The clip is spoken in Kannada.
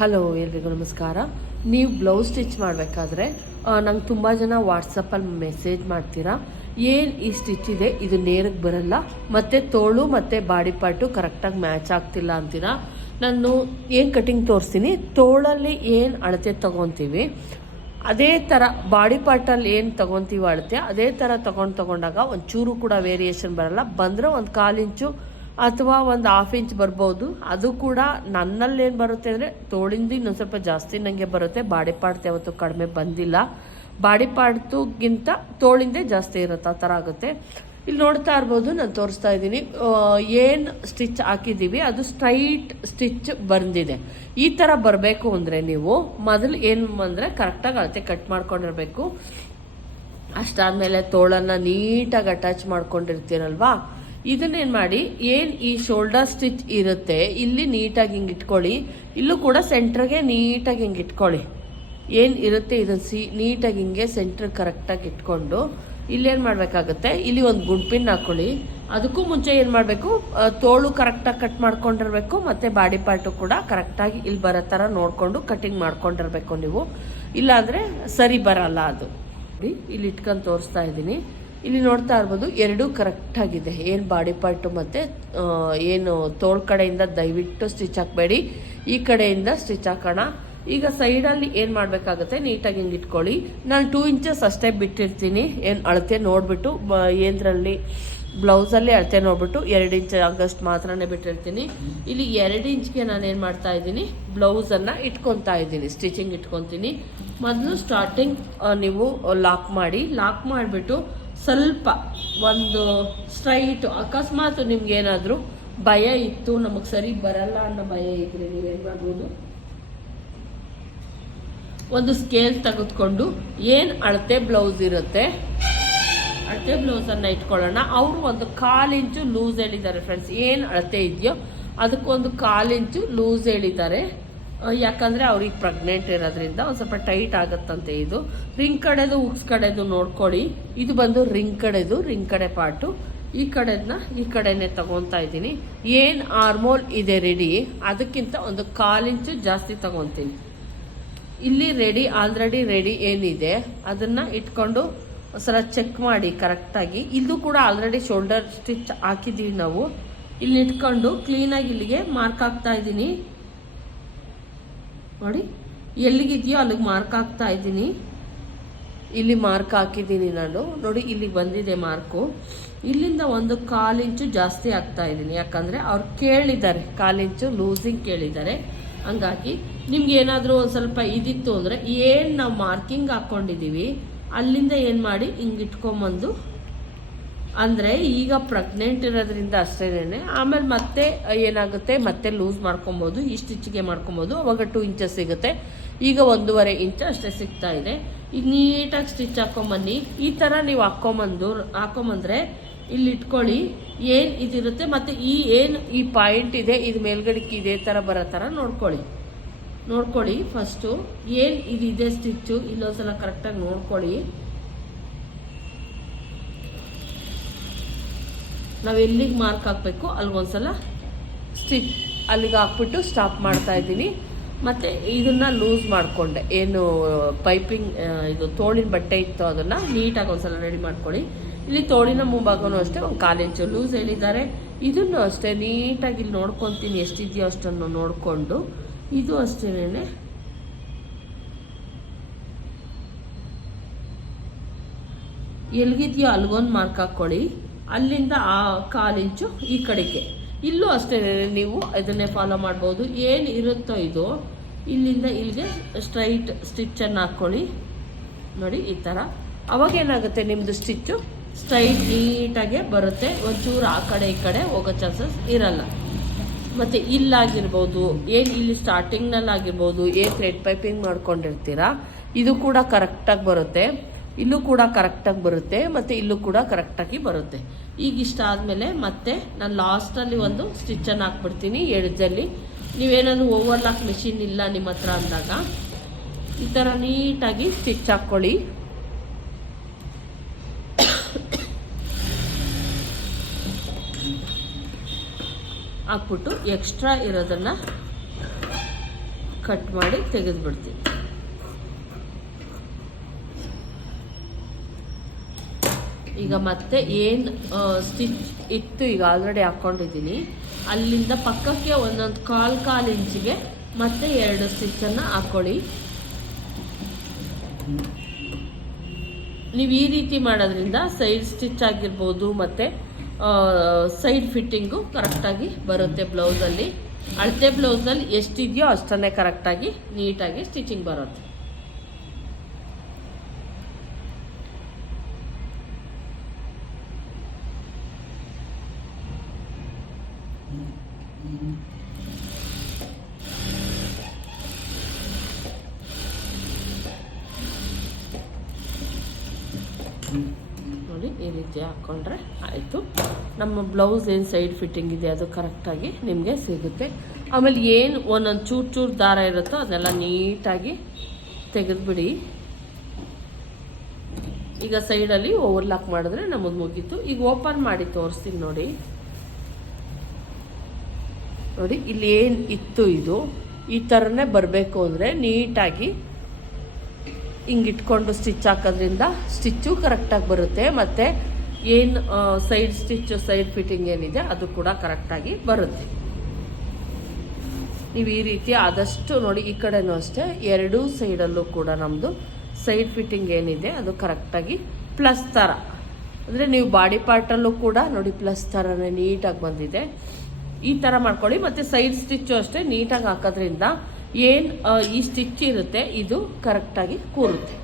ಹಲೋ, ಎಲ್ರಿಗೂ ನಮಸ್ಕಾರ. ನೀವು ಬ್ಲೌಸ್ ಸ್ಟಿಚ್ ಮಾಡಬೇಕಾದ್ರೆ ನಂಗೆ ತುಂಬ ಜನ ವಾಟ್ಸಪ್ಪಲ್ಲಿ ಮೆಸೇಜ್ ಮಾಡ್ತೀರಾ, ಏನು ಈ ಸ್ಟಿಚ್ ಇದೆ ಇದು ನೇರಕ್ಕೆ ಬರಲ್ಲ, ಮತ್ತು ತೋಳು ಮತ್ತು ಬಾಡಿ ಪಾರ್ಟು ಕರೆಕ್ಟಾಗಿ ಮ್ಯಾಚ್ ಆಗ್ತಿಲ್ಲ ಅಂತೀರಾ. ನಾನು ಏನು ಕಟಿಂಗ್ ತೋರಿಸ್ತೀನಿ, ತೋಳಲ್ಲಿ ಏನು ಅಳತೆ ತೊಗೊತೀವಿ ಅದೇ ಥರ ಬಾಡಿ ಪಾರ್ಟಲ್ಲಿ ಏನು ತೊಗೊತೀವಿ ಅಳತೆ ಅದೇ ಥರ ತೊಗೊಂಡಾಗ ಒಂಚೂರು ಕೂಡ ವೇರಿಯೇಷನ್ ಬರಲ್ಲ. ಬಂದರೆ ಒಂದು 1/4 ಇಂಚು ಅಥವಾ ಒಂದು 1/2 ಇಂಚ್ ಬರ್ಬೋದು. ಅದು ಕೂಡ ನನ್ನಲ್ಲಿ ಏನು ಬರುತ್ತೆ ಅಂದರೆ ತೋಳಿಂದ ಇನ್ನೊಂದು ಸ್ವಲ್ಪ ಜಾಸ್ತಿ ನನಗೆ ಬರುತ್ತೆ. ಬಾಡಿ ಪಾರ್ಟ್ ಯಾವತ್ತೂ ಕಡಿಮೆ ಬಂದಿಲ್ಲ. ಬಾಡಿ ಪಾರ್ಟ್ಗಿಂತ ತೋಳಿಂದೇ ಜಾಸ್ತಿ ಇರುತ್ತೆ, ಆ ಥರ ಆಗುತ್ತೆ. ಇಲ್ಲಿ ನೋಡ್ತಾ ಇರ್ಬೋದು, ನಾನು ತೋರಿಸ್ತಾ ಇದ್ದೀನಿ ಏನು ಸ್ಟಿಚ್ ಹಾಕಿದ್ದೀವಿ ಅದು ಸ್ಟ್ರೈಟ್ ಸ್ಟಿಚ್ ಬಂದಿದೆ. ಈ ಥರ ಬರಬೇಕು ಅಂದರೆ ನೀವು ಮೊದಲು ಏನು ಅಂದರೆ ಕರೆಕ್ಟಾಗಿ ಅಳತೆ ಕಟ್ ಮಾಡ್ಕೊಂಡಿರ್ಬೇಕು. ಅಷ್ಟಾದಮೇಲೆ ತೋಳನ್ನು ನೀಟಾಗಿ ಅಟ್ಯಾಚ್ ಮಾಡ್ಕೊಂಡಿರ್ತೀರಲ್ವಾ, ಇದನ್ನೇನು ಮಾಡಿ, ಏನು ಈ ಶೋಲ್ಡರ್ ಸ್ಟಿಚ್ ಇರುತ್ತೆ ಇಲ್ಲಿ ನೀಟಾಗಿ ಹಿಂಗೆ ಇಟ್ಕೊಳ್ಳಿ. ಇಲ್ಲೂ ಕೂಡ ಸೆಂಟ್ರಿಗೆ ನೀಟಾಗಿ ಹಿಂಗೆ ಇಟ್ಕೊಳ್ಳಿ. ಏನು ಇರುತ್ತೆ ಇದನ್ನು ನೀಟಾಗಿ ಹಿಂಗೆ ಸೆಂಟ್ರಿಗೆ ಕರೆಕ್ಟಾಗಿ ಇಟ್ಕೊಂಡು ಇಲ್ಲೇನು ಮಾಡಬೇಕಾಗುತ್ತೆ, ಇಲ್ಲಿ ಒಂದು ಗುಡ್ಪಿನ್ ಹಾಕ್ಕೊಳ್ಳಿ. ಅದಕ್ಕೂ ಮುಂಚೆ ಏನು ಮಾಡಬೇಕು, ತೋಳು ಕರೆಕ್ಟಾಗಿ ಕಟ್ ಮಾಡ್ಕೊಂಡಿರ್ಬೇಕು, ಮತ್ತು ಬಾಡಿ ಪಾರ್ಟು ಕೂಡ ಕರೆಕ್ಟಾಗಿ ಇಲ್ಲಿ ಬರೋ ಥರ ನೋಡಿಕೊಂಡು ಕಟಿಂಗ್ ಮಾಡ್ಕೊಂಡಿರ್ಬೇಕು ನೀವು. ಇಲ್ಲಾಂದರೆ ಸರಿ ಬರಲ್ಲ ಅದು. ಇಲ್ಲಿ ಇಟ್ಕೊಂಡು ತೋರಿಸ್ತಾ ಇದ್ದೀನಿ. ಇಲ್ಲಿ ನೋಡ್ತಾ ಇರ್ಬೋದು, ಎರಡೂ ಕರೆಕ್ಟಾಗಿದೆ. ಏನು ಬಾಡಿ ಪಾರ್ಟು ಮತ್ತು ಏನು ತೋಳು ಕಡೆಯಿಂದ ದಯವಿಟ್ಟು ಸ್ಟಿಚ್ ಹಾಕಬೇಡಿ, ಈ ಕಡೆಯಿಂದ ಸ್ಟಿಚ್ ಹಾಕೋಣ. ಈಗ ಸೈಡಲ್ಲಿ ಏನು ಮಾಡಬೇಕಾಗುತ್ತೆ, ನೀಟಾಗಿ ಹಿಂಗೆ ಇಟ್ಕೊಳ್ಳಿ. ನಾನು 2 ಇಂಚಸ್ ಅಷ್ಟೇ ಬಿಟ್ಟಿರ್ತೀನಿ. ಏನು ಅಳತೆ ನೋಡಿಬಿಟ್ಟು ಏನರಲ್ಲಿ ಬ್ಲೌಸಲ್ಲಿ ಅಳತೆ ನೋಡ್ಬಿಟ್ಟು 2 ಇಂಚ್ ಆಗಸ್ಟ್ ಮಾತ್ರನೇ ಬಿಟ್ಟಿರ್ತೀನಿ. ಇಲ್ಲಿ 2 ಇಂಚ್ಗೆ ನಾನು ಏನು ಮಾಡ್ತಾ ಇದ್ದೀನಿ, ಬ್ಲೌಸನ್ನು ಇಟ್ಕೊತಾ ಇದ್ದೀನಿ, ಸ್ಟಿಚಿಂಗ್ ಇಟ್ಕೊತೀನಿ. ಮೊದಲು ಸ್ಟಾರ್ಟಿಂಗ್ ನೀವು ಲಾಕ್ ಮಾಡಿಬಿಟ್ಟು ಸ್ವಲ್ಪ ಒಂದು ಸ್ಟ್ರೈಟು, ಅಕಸ್ಮಾತ್ ನಿಮ್ಗೇನಾದರೂ ಭಯ ಇತ್ತು, ನಮಗೆ ಸರಿ ಬರಲ್ಲ ಅನ್ನೋ ಭಯ ಇದ್ರೆ ನೀವೇನು ಮಾಡ್ಬೋದು, ಒಂದು ಸ್ಕೇಲ್ ತೆಗೆದುಕೊಂಡು ಏನು ಅಳತೆ ಬ್ಲೌಸ್ ಇರುತ್ತೆ ಅಳತೆ ಬ್ಲೌಸನ್ನು ಇಟ್ಕೊಳ್ಳೋಣ. ಅವರು ಒಂದು 1/4 ಇಂಚು ಲೂಸ್ ಹೇಳಿದ್ದಾರೆ ಫ್ರೆಂಡ್ಸ್. ಏನು ಅಳತೆ ಇದೆಯೋ ಅದಕ್ಕೊಂದು 1/4 ಇಂಚು ಲೂಸ್ ಹೇಳಿದ್ದಾರೆ. ಯಾಕಂದರೆ ಅವ್ರಿಗೆ ಪ್ರೆಗ್ನೆಂಟ್ ಇರೋದ್ರಿಂದ ಒಂದು ಸ್ವಲ್ಪ ಟೈಟ್ ಆಗುತ್ತಂತೆ. ಇದು ರಿಂಗ್ ಕಡೆದು ಉಕ್ಸ್ ಕಡೆದು ನೋಡ್ಕೊಳ್ಳಿ. ಇದು ಬಂದು ರಿಂಗ್ ಕಡೆ ಪಾರ್ಟು. ಈ ಕಡೆದನ್ನ ಈ ಕಡೆನೇ ತಗೊತಾ ಇದ್ದೀನಿ. ಏನು ಆರ್ಮೋಲ್ ಇದೆ ರೆಡಿ, ಅದಕ್ಕಿಂತ ಒಂದು 1/4 ಇಂಚು ಜಾಸ್ತಿ ತಗೊತೀನಿ. ಇಲ್ಲಿ ಆಲ್ರೆಡಿ ರೆಡಿ ಏನಿದೆ ಅದನ್ನು ಇಟ್ಕೊಂಡು ಒಂದ್ಸಲ ಚೆಕ್ ಮಾಡಿ ಕರೆಕ್ಟಾಗಿ. ಇಲ್ಲೂ ಕೂಡ ಆಲ್ರೆಡಿ ಶೋಲ್ಡರ್ ಸ್ಟಿಚ್ ಹಾಕಿದ್ದೀವಿ ನಾವು. ಇಲ್ಲಿ ಇಟ್ಕೊಂಡು ಕ್ಲೀನಾಗಿ ಇಲ್ಲಿಗೆ ಮಾರ್ಕ್ ಹಾಕ್ತಾ ಇದ್ದೀನಿ. ನೋಡಿ, ಎಲ್ಲಿಗಿದೆಯೋ ಅಲ್ಲಿಗೆ ಮಾರ್ಕ್ ಹಾಕ್ತಾ ಇದ್ದೀನಿ. ಇಲ್ಲಿ ಮಾರ್ಕ್ ಹಾಕಿದ್ದೀನಿ ನಾನು. ನೋಡಿ, ಇಲ್ಲಿಗೆ ಬಂದಿದೆ ಮಾರ್ಕು. ಇಲ್ಲಿಂದ ಒಂದು 1/4 ಇಂಚು ಜಾಸ್ತಿ ಹಾಕ್ತಾ ಇದ್ದೀನಿ. ಯಾಕಂದರೆ ಅವ್ರು ಕೇಳಿದ್ದಾರೆ 1/4 ಇಂಚು ಲೂಸಿಂಗ್ ಕೇಳಿದ್ದಾರೆ. ಹಂಗಾಗಿ ನಿಮ್ಗೆ ಏನಾದರೂ ಒಂದು ಸ್ವಲ್ಪ ಇದಿತ್ತು ಅಂದರೆ ಏನು ನಾವು ಮಾರ್ಕಿಂಗ್ ಹಾಕ್ಕೊಂಡಿದ್ದೀವಿ ಅಲ್ಲಿಂದ ಏನು ಮಾಡಿ ಹಿಂಗೆ ಇಟ್ಕೊಂಬಂದು, ಅಂದರೆ ಈಗ ಪ್ರೆಗ್ನೆಂಟ್ ಇರೋದ್ರಿಂದ ಅಷ್ಟೇನೆ. ಆಮೇಲೆ ಮತ್ತೆ ಏನಾಗುತ್ತೆ, ಮತ್ತೆ ಲೂಸ್ ಮಾಡ್ಕೊಬೋದು, ಈ ಸ್ಟಿಚ್ಗೆ ಮಾಡ್ಕೊಬೋದು. ಅವಾಗ 2 ಇಂಚಸ್ ಸಿಗುತ್ತೆ. ಈಗ 1.5 ಇಂಚ್ ಅಷ್ಟೇ ಸಿಗ್ತಾ ಇದೆ. ಈಗ ನೀಟಾಗಿ ಸ್ಟಿಚ್ ಹಾಕೊಂಬನ್ನಿ. ಈ ಥರ ನೀವು ಹಾಕೊಂಬಂದ್ರೆ ಇಲ್ಲಿ ಇಟ್ಕೊಳ್ಳಿ. ಏನು ಇದಿರುತ್ತೆ ಮತ್ತು ಈ ಪಾಯಿಂಟ್ ಇದೆ, ಇದು ಮೇಲ್ಗಡೆಗೆ ಇದೇ ಥರ ಬರೋ ಥರ ನೋಡ್ಕೊಳ್ಳಿ. ಫಸ್ಟು ಏನು ಇದಿದೆ ಸ್ಟಿಚ್ಚು ಇಲ್ಲೊಂದ್ಸಲ ಕರೆಕ್ಟಾಗಿ ನೋಡ್ಕೊಳ್ಳಿ. ನಾವು ಎಲ್ಲಿಗೆ ಮಾರ್ಕ್ ಹಾಕಬೇಕು ಅಲ್ಲಿಗೊಂದ್ಸಲ ಸ್ಟಿಚ್ ಅಲ್ಲಿಗೆ ಹಾಕ್ಬಿಟ್ಟು ಸ್ಟಾಪ್ ಮಾಡ್ತಾ ಇದ್ದೀನಿ. ಮತ್ತು ಇದನ್ನು ಲೂಸ್ ಮಾಡಿಕೊಂಡೆ, ಏನು ಪೈಪಿಂಗ್ ಇದು ತೋಳಿನ ಬಟ್ಟೆ ಇತ್ತು ಅದನ್ನು ನೀಟಾಗಿ ಒಂದ್ಸಲ ರೆಡಿ ಮಾಡ್ಕೊಳ್ಳಿ. ಇಲ್ಲಿ ತೋಳಿನ ಮುಂಭಾಗನೂ ಅಷ್ಟೇ ಒಂದು 1/4 ಇಂಚು ಲೂಸ್ ಹೇಳಿದ್ದಾರೆ. ಇದನ್ನು ಅಷ್ಟೇ ನೀಟಾಗಿ ಇಲ್ಲಿ ನೋಡ್ಕೊತೀನಿ, ಎಷ್ಟಿದೆಯೋ ಅಷ್ಟನ್ನು ನೋಡಿಕೊಂಡು. ಇದು ಅಷ್ಟೇನೆ ಎಲ್ಲಿಗಿದೆಯೋ ಅಲ್ಲಿಗೊಂದು ಮಾರ್ಕ್ ಹಾಕ್ಕೊಳ್ಳಿ. ಅಲ್ಲಿಂದ 1/4 ಇಂಚು ಈ ಕಡೆಗೆ. ಇಲ್ಲೂ ಅಷ್ಟೇ ನೀವು ಇದನ್ನೇ ಫಾಲೋ ಮಾಡ್ಬೋದು. ಏನು ಇರುತ್ತೋ ಇದು ಇಲ್ಲಿಂದ ಇಲ್ಲಿಗೆ ಸ್ಟ್ರೈಟ್ ಸ್ಟಿಚ್ಚನ್ನು ಹಾಕ್ಕೊಳ್ಳಿ. ನೋಡಿ, ಈ ಥರ. ಅವಾಗ ಏನಾಗುತ್ತೆ, ನಿಮ್ಮದು ಸ್ಟಿಚ್ಚು ಸ್ಟ್ರೈಟ್ ನೀಟಾಗೆ ಬರುತ್ತೆ. ಒಂಚೂರು ಆ ಕಡೆ ಈ ಕಡೆ ಹೋಗೋ ಚಾನ್ಸಸ್ ಇರಲ್ಲ. ಮತ್ತು ಇಲ್ಲಾಗಿರ್ಬೋದು, ಏನು ಇಲ್ಲಿ ಸ್ಟಾರ್ಟಿಂಗ್ನಲ್ಲಾಗಿರ್ಬೋದು, ಏನು ಥ್ರೆಡ್ ಪೈಪಿಂಗ್ ಮಾಡ್ಕೊಂಡಿರ್ತೀರಾ ಇದು ಕೂಡ ಕರೆಕ್ಟಾಗಿ ಬರುತ್ತೆ. ಇಲ್ಲೂ ಕೂಡ ಕರೆಕ್ಟಾಗಿ ಬರುತ್ತೆ, ಮತ್ತು ಇಲ್ಲೂ ಕೂಡ ಕರೆಕ್ಟಾಗಿ ಬರುತ್ತೆ. ಈಗ ಇಷ್ಟ ಆದಮೇಲೆ ಮತ್ತೆ ನಾನು ಲಾಸ್ಟಲ್ಲಿ ಒಂದು ಸ್ಟಿಚ್ಚನ್ನು ಹಾಕ್ಬಿಡ್ತೀನಿ ಎಡ್ಜಲ್ಲಿ. ನೀವೇನಾದರೂ ಓವರ್ಲಾಕ್ ಮೆಷಿನ್ ಇಲ್ಲ ನಿಮ್ಮ ಹತ್ರ ಅಂದಾಗ ಈ ಥರ ನೀಟಾಗಿ ಸ್ಟಿಚ್ ಹಾಕ್ಕೊಳ್ಳಿ. ಹಾಕ್ಬಿಟ್ಟು ಎಕ್ಸ್ಟ್ರಾ ಇರೋದನ್ನು ಕಟ್ ಮಾಡಿ ತೆಗೆದುಬಿಡ್ತೀನಿ. ಈಗ ಮತ್ತೆ ಏನು ಸ್ಟಿಚ್ ಇತ್ತು ಈಗ ಆಲ್ರೆಡಿ ಹಾಕ್ಕೊಂಡಿದ್ದೀನಿ, ಅಲ್ಲಿಂದ ಪಕ್ಕಕ್ಕೆ ಒಂದೊಂದು ಕಾಲು ಇಂಚಿಗೆ ಮತ್ತೆ 2 ಸ್ಟಿಚ್ಚನ್ನು ಹಾಕ್ಕೊಳ್ಳಿ. ನೀವು ಈ ರೀತಿ ಮಾಡೋದ್ರಿಂದ ಸೈಡ್ ಸ್ಟಿಚ್ ಆಗಿರ್ಬೋದು ಮತ್ತು ಸೈಡ್ ಫಿಟ್ಟಿಂಗು ಕರೆಕ್ಟಾಗಿ ಬರುತ್ತೆ. ಬ್ಲೌಸಲ್ಲಿ ಅಳತೆ ಬ್ಲೌಸಲ್ಲಿ ಎಷ್ಟಿದೆಯೋ ಅಷ್ಟನ್ನೇ ಕರೆಕ್ಟಾಗಿ ನೀಟಾಗಿ ಸ್ಟಿಚಿಂಗ್ ಬರುತ್ತೆ. ನೋಡಿ ಈ ರೀತಿ ಹಾಕ್ಕೊಂಡ್ರೆ ಆಯಿತು. ನಮ್ಮ ಬ್ಲೌಸ್ ಏನು ಸೈಡ್ ಫಿಟ್ಟಿಂಗ್ ಇದೆ ಅದು ಕರೆಕ್ಟಾಗಿ ನಿಮಗೆ ಸಿಗುತ್ತೆ. ಆಮೇಲೆ ಏನು ಒಂದೊಂದು ಚೂರು ದಾರ ಇರುತ್ತೋ ಅದನ್ನೆಲ್ಲ ನೀಟಾಗಿ ತೆಗೆದುಬಿಡಿ. ಈಗ ಸೈಡಲ್ಲಿ ಓವರ್ಲಾಕ್ ಮಾಡಿದ್ರೆ ನಮಗೆ ಮುಗೀತು. ಈಗ ಓಪನ್ ಮಾಡಿ ತೋರಿಸ್ತೀನಿ ನೋಡಿ. ನೋಡಿ ಇಲ್ಲಿ ಏನು ಇತ್ತು ಇದು ಈ ಥರನೇ ಬರಬೇಕು ಅಂದರೆ ನೀಟಾಗಿ ಹಿಂಗೆ ಇಟ್ಕೊಂಡು ಸ್ಟಿಚ್ ಹಾಕೋದ್ರಿಂದ ಸ್ಟಿಚ್ಚು ಕರೆಕ್ಟಾಗಿ ಬರುತ್ತೆ. ಮತ್ತು ಏನು ಸೈಡ್ ಸ್ಟಿಚ್ಚು ಸೈಡ್ ಫಿಟ್ಟಿಂಗ್ ಏನಿದೆ ಅದು ಕೂಡ ಕರೆಕ್ಟಾಗಿ ಬರುತ್ತೆ. ನೀವು ಈ ರೀತಿ ಆದಷ್ಟು ನೋಡಿ, ಈ ಕಡೆನೂ ಅಷ್ಟೇ ಎರಡೂ ಸೈಡಲ್ಲೂ ಕೂಡ ನಮ್ಮದು ಸೈಡ್ ಫಿಟ್ಟಿಂಗ್ ಏನಿದೆ ಅದು ಕರೆಕ್ಟಾಗಿ ಪ್ಲಸ್ ಥರ ಅಂದರೆ ನೀವು ಬಾಡಿ ಪಾರ್ಟಲ್ಲೂ ಕೂಡ ನೋಡಿ ಪ್ಲಸ್ ಥರನೇ ನೀಟಾಗಿ ಬಂದಿದೆ. ಈ ಥರ ಮಾಡ್ಕೊಳ್ಳಿ. ಮತ್ತು ಸೈಡ್ ಸ್ಟಿಚ್ಚು ಅಷ್ಟೇ ನೀಟಾಗಿ ಹಾಕೋದ್ರಿಂದ ಏನು ಈ ಸ್ಟಿಚ್ ಇರುತ್ತೆ ಇದು ಕರೆಕ್ಟಾಗಿ ಕೂರುತ್ತೆ.